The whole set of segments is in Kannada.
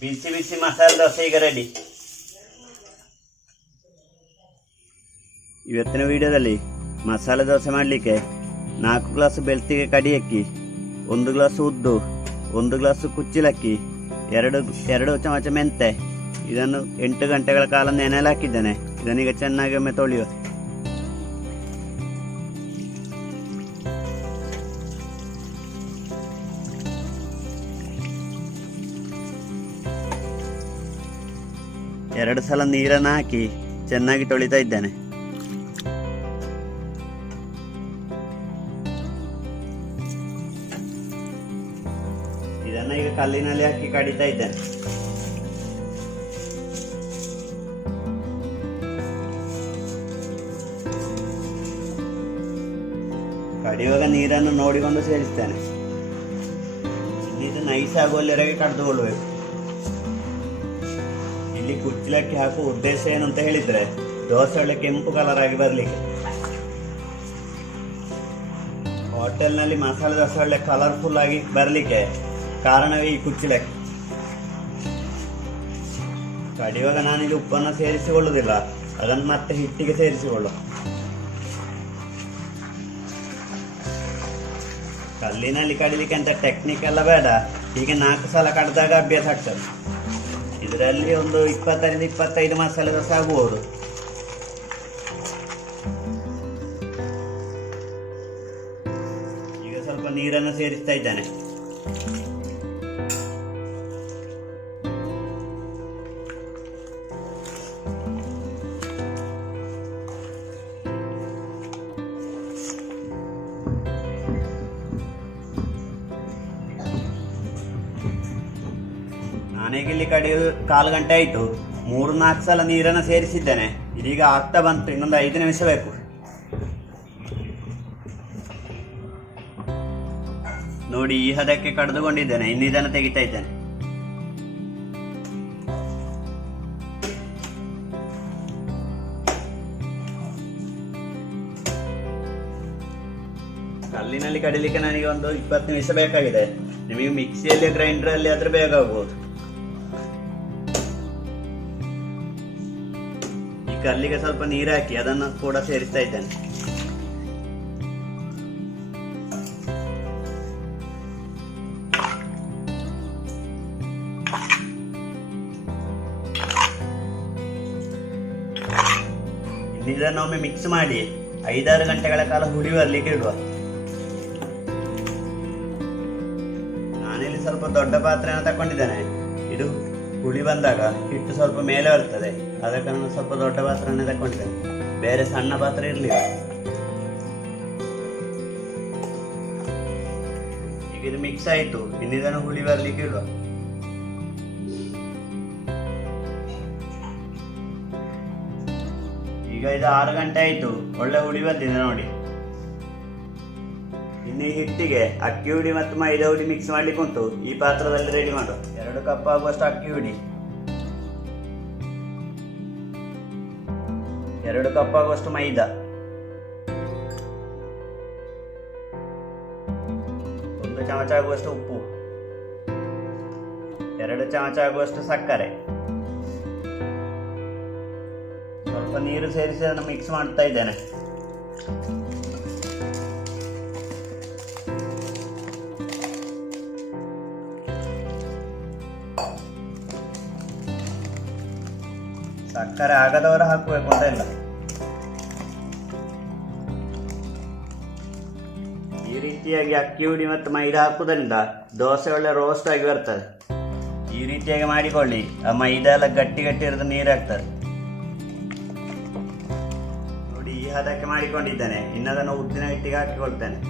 ಬಿಸಿ ಬಿಸಿ ಮಸಾಲೆ ದೋಸೆ ಈಗ ರೆಡಿ. ಇವತ್ತಿನ ವಿಡಿಯೋದಲ್ಲಿ ಮಸಾಲೆ ದೋಸೆ ಮಾಡಲಿಕ್ಕೆ 4 ಗ್ಲಾಸ್ ಬೆಳ್ತಿಗೆ ಕಡಿ ಅಕ್ಕಿ, 1 ಗ್ಲಾಸ್ ಉದ್ದು, 1 ಗ್ಲಾಸ್ ಕುಚ್ಚಿಲಕ್ಕಿ, 2 ಚಮಚ ಮೆಂತೆ, ಇದನ್ನು 8 ಗಂಟೆಗಳ ಕಾಲ ನೆನೆಯಲು ಹಾಕಿದ್ದೇನೆ. ಇದನ್ನೀಗ ಚೆನ್ನಾಗಿ ಒಮ್ಮೆ ತೊಳೆಯುವ. ಎರಡು ಸಲ ನೀರನ್ನು ಹಾಕಿ ಚೆನ್ನಾಗಿ ತೊಳಿತಾ ಇದ್ದೇನೆ. ಇದನ್ನ ಈಗ ಕಲ್ಲಿನಲ್ಲಿ ಹಾಕಿ ಕಡಿತಾ ಇದ್ದೇನೆ. ಕಡಿಯುವಾಗ ನೀರನ್ನು ನೋಡಿಕೊಂಡು ಸೇರಿಸ್ತೇನೆ. ಇದು ನೈಸ್ ಆಗುವಲ್ಲಿವರೆಗೆ ಕಡಿದುಕೊಳ್ಳಬೇಕು. ಇಲ್ಲಿ ಕುಚ್ಚಲಕ್ಕಿ ಹಾಕುವ ಉದ್ದೇಶ ಏನು ಅಂತ ಹೇಳಿದ್ರೆ, ದೋಸೆ ಒಳ್ಳೆ ಕೆಂಪು ಕಲರ್ ಆಗಿ ಬರಲಿಕ್ಕೆ. ಹೋಟೆಲ್ನಲ್ಲಿ ಮಸಾಲೆ ದೋಸೆ ಒಳ್ಳೆ ಕಲರ್ಫುಲ್ ಆಗಿ ಬರಲಿಕ್ಕೆ ಕಾರಣವೇ ಈ ಕುಚ್ಚಲಕ್ಕಿ. ಕಡಿಯುವಾಗ ನಾನಿಲ್ಲಿ ಉಪ್ಪನ್ನು ಸೇರಿಸಿಕೊಳ್ಳುವುದಿಲ್ಲ, ಅದನ್ನು ಮತ್ತೆ ಹಿಟ್ಟಿಗೆ ಸೇರಿಸಿಕೊಳ್ಳು. ಕಲ್ಲಿನಲ್ಲಿ ಕಡಿಲಿಕ್ಕೆ ಅಂತ ಟೆಕ್ನಿಕ್ ಎಲ್ಲ ಬೇಡ. ಹೀಗೆ 4 ಸಲ ಕಡಿದಾಗ ಅಭ್ಯಾಸ ಆಗ್ತದೆ. ಇದರಲ್ಲಿ ಒಂದು 20-25 ಮಸಾಲೆ ದೋಸೆ ಆಗಬಹುದು. ಈಗ ಸ್ವಲ್ಪ ನೀರನ್ನು ಸೇರಿಸ್ತಾ ಇದ್ದಾನೆ. ನಾನೀಗ ಇಲ್ಲಿ ಕಡಿಯೋದು 1/4 ಗಂಟೆ ಆಯಿತು. 3-4 ಸಲ ನೀರನ್ನು ಸೇರಿಸಿದ್ದೇನೆ. ಇದೀಗ ಆಗ್ತಾ ಬಂತು, ಇನ್ನೊಂದು 5 ನಿಮಿಷ ಬೇಕು. ನೋಡಿ, ಈ ಹದಕ್ಕೆ ಕಡಿದುಕೊಂಡಿದ್ದೇನೆ. ಇನ್ನು ಇದನ್ನು ತೆಗಿತಾ ಇದ್ದೇನೆ. ಕಲ್ಲಿನಲ್ಲಿ ಕಡಿಲಿಕ್ಕೆ ನನಗೆ ಒಂದು 20 ನಿಮಿಷ ಬೇಕಾಗಿದೆ. ನಿಮಗೆ ಮಿಕ್ಸಿಯಲ್ಲಿ ಗ್ರೈಂಡರಲ್ಲಿ ಆದ್ರೆ ಬೇಗ ಆಗ್ಬೋದು. ಕಲ್ಲಿಗೆ ಸ್ವಲ್ಪ ನೀರು ಹಾಕಿ ಅದನ್ನು ಕೂಡ ಸೇರಿಸ್ತಾ ಇದ್ದೇನೆ. ಇದನ್ನೊಮ್ಮೆ ಮಿಕ್ಸ್ ಮಾಡಿ 5-6 ಗಂಟೆಗಳ ಕಾಲ ಹುಳಿ ಬರ್ಲಿಕ್ಕೆ ಇಡುವ. ನಾನಿಲ್ಲಿ ಸ್ವಲ್ಪ ದೊಡ್ಡ ಪಾತ್ರೆಯನ್ನು ತಕೊಂಡಿದ್ದೇನೆ. ಇದು ಹುಳಿ ಬಂದಾಗ ಹಿಟ್ಟು ಸ್ವಲ್ಪ ಮೇಲೆ ಬರ್ತದೆ, ಆದ ಕಾರಣ ಸ್ವಲ್ಪ ದೊಡ್ಡ ಪಾತ್ರೆಯನ್ನೇ ತಕೊಂಡಿದ್ದೇನೆ. ಬೇರೆ ಸಣ್ಣ ಪಾತ್ರೆ ಇರಲಿಲ್ಲ. ಈಗ ಇದು ಮಿಕ್ಸ್ ಆಯಿತು. ಇನ್ನಿದನ್ನು ಹುಳಿ ಬರ್ಲಿಕ್ಕೆ ಇಡುವ. ಈಗ ಇದು 6 ಗಂಟೆ ಆಯಿತು. ಒಳ್ಳೆ ಹುಳಿ ಬಂದಿದೆ ನೋಡಿ. ಇನ್ನು ಈ ಹಿಟ್ಟಿಗೆ ಅಕ್ಕಿ ಹುಡಿ ಮತ್ತು ಮೈದಾ ಹುಡಿ ಮಿಕ್ಸ್ ಮಾಡ್ಲಿಕ್ಕೆ ಉಂಟು. ಈ ಪಾತ್ರದಲ್ಲಿ ರೆಡಿ ಮಾಡುವ. 2 ಕಪ್ ಆಗುವಷ್ಟು ಅಕ್ಕಿ ಹುಡಿ, 2 ಕಪ್ ಆಗುವಷ್ಟು ಮೈದಾ, 1 ಚಮಚ ಆಗುವಷ್ಟು ಉಪ್ಪು, 2 ಚಮಚ ಆಗುವಷ್ಟು ಸಕ್ಕರೆ, ಸ್ವಲ್ಪ ನೀರು ಸೇರಿಸಿ ಅದನ್ನು ಮಿಕ್ಸ್ ಮಾಡ್ತಾ ಇದ್ದೇನೆ. ಸಕ್ಕರೆ ಆಗದವರು ಹಾಕಬೇಕು ಅಂತ ಇಲ್ಲ. ಈ ರೀತಿಯಾಗಿ ಅಕ್ಕಿ ಹುಡಿ ಮತ್ತು ಮೈದಾ ಹಾಕುವುದರಿಂದ ದೋಸೆ ಒಳ್ಳೆ ರೋಸ್ಟ್ ಆಗಿ ಬರ್ತದೆ. ಈ ರೀತಿಯಾಗಿ ಮಾಡಿಕೊಳ್ಳಿ. ಆ ಮೈದಾ ಎಲ್ಲ ಗಟ್ಟಿ ಗಟ್ಟಿ ಇರೋದು ನೀರು ಹಾಕ್ತದೆ. ನೋಡಿ, ಈ ಹದಕ್ಕೆ ಮಾಡಿಕೊಂಡಿದ್ದೇನೆ. ಇನ್ನದನ್ನು ಉದ್ದಿನ ಹಿಟ್ಟಿಗೆ ಹಾಕಿಕೊಳ್ತೇನೆ.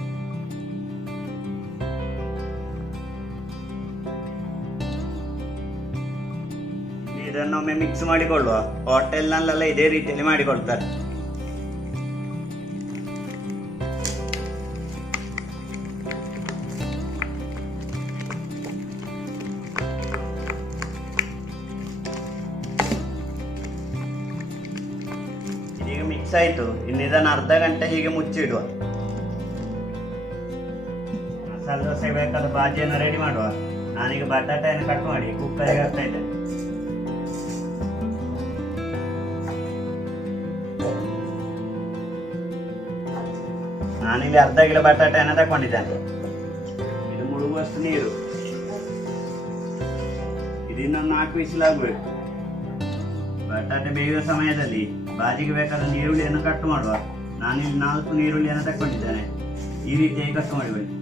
ಇದನ್ನೊಮ್ಮೆ ಮಿಕ್ಸ್ ಮಾಡಿಕೊಳ್ಳುವ. ಹೋಟೆಲ್ನಲ್ಲೆಲ್ಲ ಇದೇ ರೀತಿಯಲ್ಲಿ ಮಾಡಿಕೊಳ್ತಾರೆ. ಇದೀಗ ಮಿಕ್ಸ್ ಆಯಿತು. ಇನ್ನು ಇದನ್ನು ಅರ್ಧ ಗಂಟೆ ಹೀಗೆ ಮುಚ್ಚಿಡುವ. ಮಸಾಲೆ ದೋಸೆ ಬೇಕಾದ ಬಾಜಿಯನ್ನು ರೆಡಿ ಮಾಡುವ. ನಾನೀಗ ಬಟಾಟೆಯನ್ನು ಕಟ್ ಮಾಡಿ ಕುಕ್ಕರಿಗೆ ಹಾಕ್ತಾ ಇದ್ದೇನೆ. ನಾನಿಲ್ಲಿ ಅರ್ಧ ಕಿಲೋ ಬಟಾಟೆಯನ್ನು ತಗೊಂಡಿದ್ದೇನೆ. ಇದು ಮುಳುಗುವಷ್ಟು ನೀರು. ಇದನ್ನೊಂದು 4 ವಿಸಿಲಾಗಬೇಕು. ಬಟಾಟೆ ಬೇಯುವ ಸಮಯದಲ್ಲಿ ಬಾಜಿಗೆ ಬೇಕಾದ ನೀರುಳ್ಳಿಯನ್ನು ಕಟ್ ಮಾಡುವ. ನಾನಿಲ್ಲಿ 4 ನೀರುಳ್ಳಿಯನ್ನು ತಗೊಂಡಿದ್ದೇನೆ. ಈ ರೀತಿಯಾಗಿ ಕಟ್ ಮಾಡಿಕೊಳ್ಳಿ.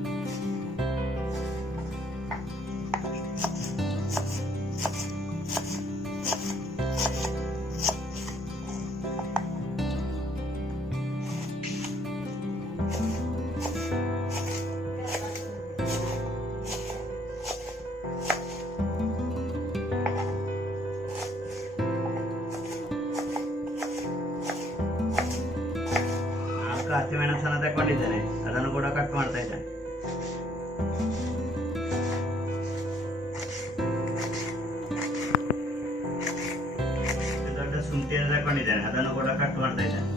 ಹಸಿಮೆಣಸನ್ನು ತಗೊಂಡಿದ್ದೇನೆ, ಅದನ್ನು ಕೂಡ ಕಟ್ ಮಾಡ್ತಾ ಇದ್ದೇನೆ. ದೊಡ್ಡ ಶುಂಠಿಯನ್ನು ತಗೊಂಡಿದ್ದೇನೆ, ಅದನ್ನು ಕೂಡ ಕಟ್ ಮಾಡ್ತಾ ಇದ್ದೇನೆ.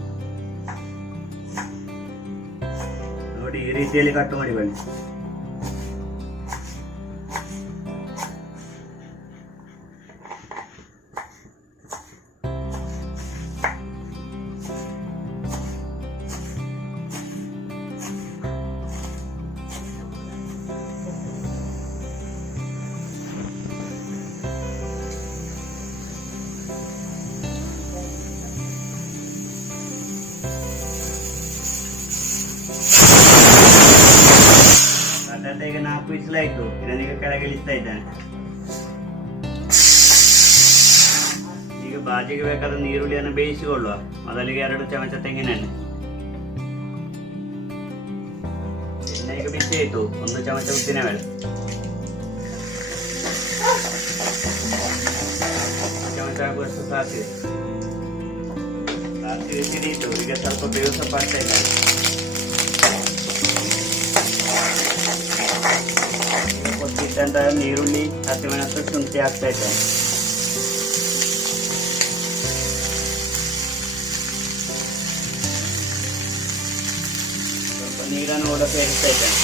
ನೋಡಿ, ಈ ರೀತಿಯಲ್ಲಿ ಕಟ್ ಮಾಡಿ ಬನ್ನಿ. ಬಟಾಟೆಗೆ 4 ವಿಸಿಲಾಯ್ತು. ಇದನ್ನೀಗ ಕೆಳಗೆ ಇಳಿಸ್ತಾ ಇದ್ದೇನೆ. ಈಗ ಬಾಜಿಗೆ ಬೇಕಾದ ನೀರುಳ್ಳಿಯನ್ನು ಬೇಯಿಸಿಕೊಳ್ಳುವ. ಮೊದಲಿಗೆ 2 ಚಮಚ ತೆಂಗಿನೆಣ್ಣೆ. ಎಣ್ಣೆ ಈಗ ಬಿಸಿ ಆಯಿತು. 1 ಚಮಚ ಉದ್ದಿನಬೇಳೆ, 1 ಚಮಚ ಆಗುವಷ್ಟು ಸಾಸಿವೆ ಸಿಡಿಯಿತು. ಈಗ ಸ್ವಲ್ಪ ಬೇವು ಸೊಪ್ಪು ಹಾಕ್ತಾ ಇದ್ದೇನೆ. ಕೊಟ್ಟಿದ್ದಂತಹ ನೀರುಳ್ಳಿ, ಹಸಿಮೆಣಸು, ಶುಂಠಿ ಹಾಕ್ತಾ ಇದ್ದೇನೆ. ಸ್ವಲ್ಪ ನೀರನ್ನು ಕೂಡ ಸೇರಿಸ್ತಾ ಇದ್ದೇನೆ.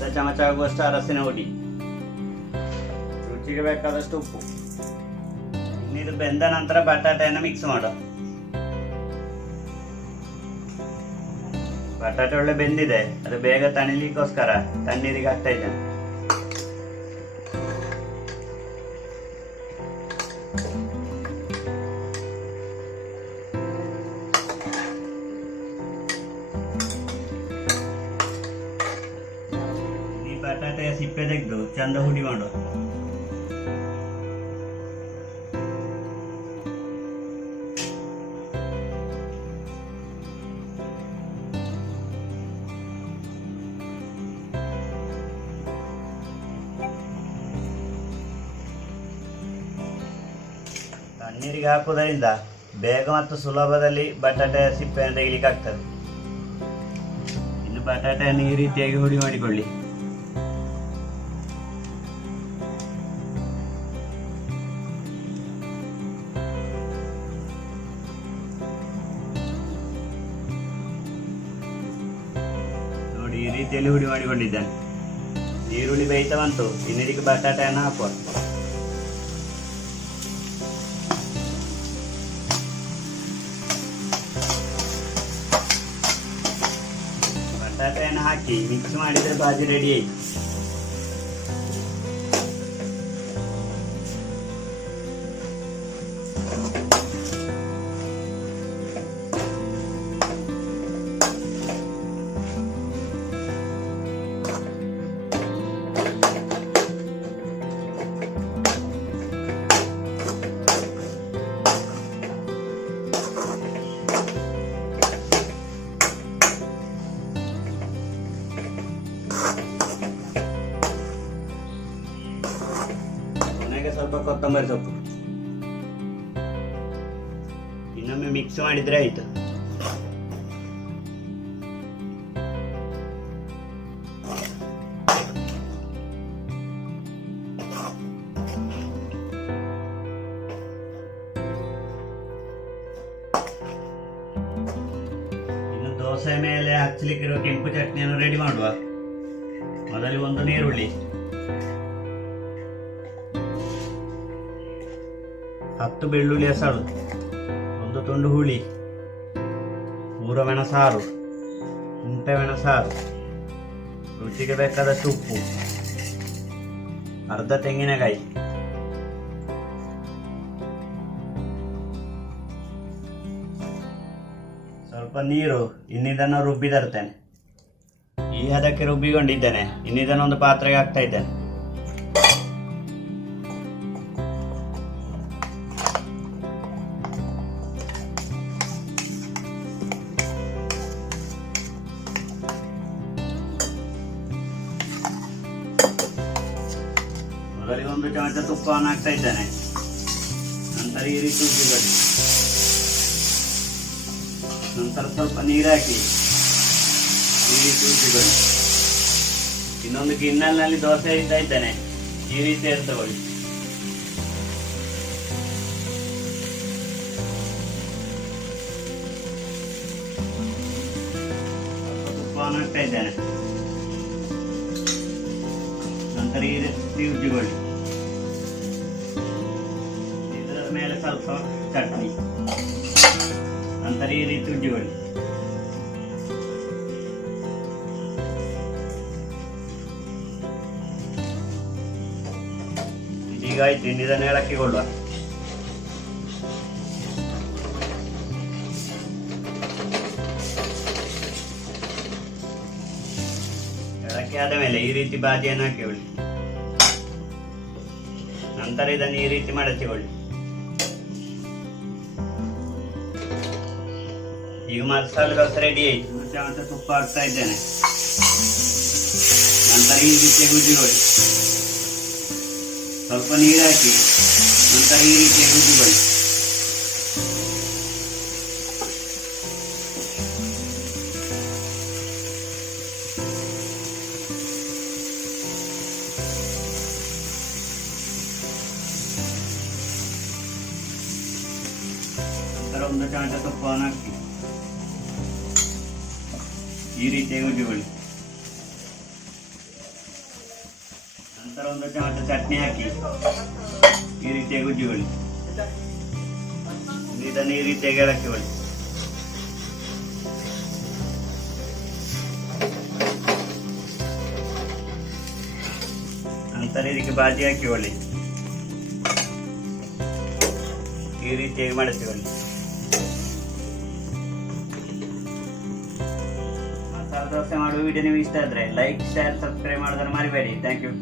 1 ಚಮಚ ಆಗುವಷ್ಟು ಅರಸಿನ ಹುಡಿ, ರುಚಿಗೆ ಬೇಕಾದಷ್ಟು ಉಪ್ಪು. ನೀರು ಬೆಂದ ನಂತರ ಬಟಾಟೆಯನ್ನು ಮಿಕ್ಸ್ ಮಾಡುವ. ಬಟಾಟೆ ಒಳ್ಳೆ ಬೆಂದಿದೆ, ಅದು ಬೇಗ ತಣಿಲಿಕ್ಕೋಸ್ಕರ ತಣ್ಣೀರಿಗೆ ಹಾಕ್ತಾ ಇದ್ದೇನೆ. ಈ ಬಟಾಟೆಯ ಸಿಪ್ಪೆ ತೆಗೆದು ಚಂದ ಹುಡಿ ಮಾಡುವ. ತಣ್ಣೀರಿಗೆ ಹಾಕುವುದರಿಂದ ಬೇಗ ಮತ್ತು ಸುಲಭದಲ್ಲಿ ಬಟಾಟೆಯ ಸಿಪ್ಪೆಯನ್ನು ತೆಗಿಲಿಕ್ಕೆ ಆಗ್ತದೆ. ಇನ್ನು ಬಟಾಟೆಯನ್ನು ಈ ರೀತಿಯಾಗಿ ಹುಡಿ ಮಾಡಿಕೊಳ್ಳಿ. ನೋಡಿ, ಈ ರೀತಿಯಲ್ಲಿ ಹುಡಿ ಮಾಡಿಕೊಂಡಿದ್ದೇನೆ. ಈರುಳ್ಳಿ ಬೇಯ್ತಾ ಬಂತು. ಇನ್ನಿಡಿಗೆ ಬಟಾಟೆಯನ್ನು ಹಾಕುವ. ಬಟಾಟೆಯನ್ನು ಹಾಕಿ ಮಿಕ್ಸ್ ಮಾಡಿದರೆ ಬಾಜಿ ರೆಡಿ ಆಯ್ತು. ಸ್ವಲ್ಪ ಕೊತ್ತಂಬರಿ ಸೊಪ್ಪು ಇನ್ನೊಮ್ಮೆ ಮಿಕ್ಸ್ ಮಾಡಿದ್ರೆ ಆಯ್ತು. ಇನ್ನು ದೋಸೆ ಮೇಲೆ ಹಚ್ಚಲಿಕ್ಕಿರುವ ಕೆಂಪು ಚಟ್ನಿಯನ್ನು ರೆಡಿ ಮಾಡುವ. ಮೊದಲಿಗೆ ಒಂದು ನೀರುಳ್ಳಿ, 10 ಬೆಳ್ಳುಳ್ಳಿ ಹೆಸರು, 1 ತುಂಡು ಹುಳಿ, 3 ಮೆಣಸಾರು, ಕುಂಟೆ ಮೆಣಸಾರು, ರುಚಿಗೆ ಬೇಕಾದಷ್ಟು ಉಪ್ಪು, ಅರ್ಧ ತೆಂಗಿನಕಾಯಿ, ಸ್ವಲ್ಪ ನೀರು. ಇನ್ನಿದನ್ನು ರುಬ್ಬಿ ತರ್ತೇನೆ. ಈ ಹದಕ್ಕೆ ರುಬ್ಬಿಕೊಂಡಿದ್ದೇನೆ. ಇನ್ನಿದನ್ನು ಒಂದು ಪಾತ್ರೆಗೆ ಹಾಕ್ತಾ ಇದ್ದೇನೆ. ಮೊದಲಿಗೆ 1 ಚಮಚ ತುಪ್ಪವನ್ನು ಹಾಕ್ತಾ ಇದ್ದೇನೆ. ನಂತರ ಈ ರೀತಿ ಉಜ್ಜಿಕೊಳ್ಳಿ. ನಂತರ ಸ್ವಲ್ಪ ನೀರು ಹಾಕಿ ಈ ರೀತಿ ಉಜ್ಜಿಕೊಳ್ಳಿ. ಇನ್ನೊಂದು ಗಿಣ್ಣಲ್ನಲ್ಲಿ ದೋಸೆ ಇಡ್ತಾ ಇದ್ದೇನೆ. ಈ ರೀತಿ ಎತ್ತಕೊಳ್ಳಿ. ಸ್ವಲ್ಪ ತುಪ್ಪವನ್ನು ಹಾಕ್ತಾ ಇದ್ದೇನೆ. ನಂತರ ಈ ರೀತಿ ಉಜ್ಜಿಕೊಳ್ಳಿ. ಇದರ ಮೇಲೆ ಸ್ವಲ್ಪ ಚಟ್ನಿ. ನಂತರ ಈ ರೀತಿ ಉಜ್ಜಿಕೊಳ್ಳಿ. ಇದೀಗ ಆಯ್ತು. ಇನ್ನಿದನ್ನು ಎಳಕಿಕೊಳ್ಳುವ. ಎಳಕಿ ಆದ ಮೇಲೆ ಈ ರೀತಿ ಬಾಜಿಯನ್ನು ಹಾಕಿಕೊಳ್ಳಿ. ನಂತರ ಇದನ್ನು ಈ ರೀತಿ ಮಡಚಿಕೊಳ್ಳಿ. ಈಗ ಮಸಾಲೆ ದೋಸೆ ರೆಡಿ ಆಯ್ತು. 1 ಚಮಚ ತುಪ್ಪ ಹಾಕ್ತಾ ಇದ್ದೇನೆ. ನಂತರ ಈ ರೀತಿ ಉಜ್ಜಿಕೊಳ್ಳಿ. ಸ್ವಲ್ಪ ನೀರು ಹಾಕಿ ನಂತರ ಈ ರೀತಿ ಉಜ್ಜಿಕೊಳ್ಳಿ. ನಂತರ 1 ಚಮಚ ತುಪ್ಪವನ್ನು ಹಾಕಿ ಈ ರೀತಿಯಾಗಿ ಉಜ್ಜಿಕೊಳ್ಳಿ. ನಂತರ 1 ಚಮಚ ಚಟ್ನಿ ಹಾಕಿ ಈ ರೀತಿಯಾಗಿ ಉಜ್ಜಿಕೊಳ್ಳಿ. ಇದನ್ನು ಈ ರೀತಿಯಾಗಿ ಎಳಕಿಕೊಳ್ಳಿ. ನಂತರ ಇದಕ್ಕೆ ಬಾಜಿ ಹಾಕಿಕೊಳ್ಳಿ. ಈ ರೀತಿಯಾಗಿ ಮಡಚಿಕೊಳ್ಳಿ. ಮಸಾಲೆ ದೋಸೆ ಮಾಡುವ ವಿಡಿಯೋ ನಿಮಗೆ ಇಷ್ಟ ಆದರೆ ಲೈಕ್, ಶೇರ್, ಸಬ್ಸ್ಕ್ರೈಬ್ ಮಾಡೋದನ್ನು ಮರಿಬೇಡಿ. Thank you.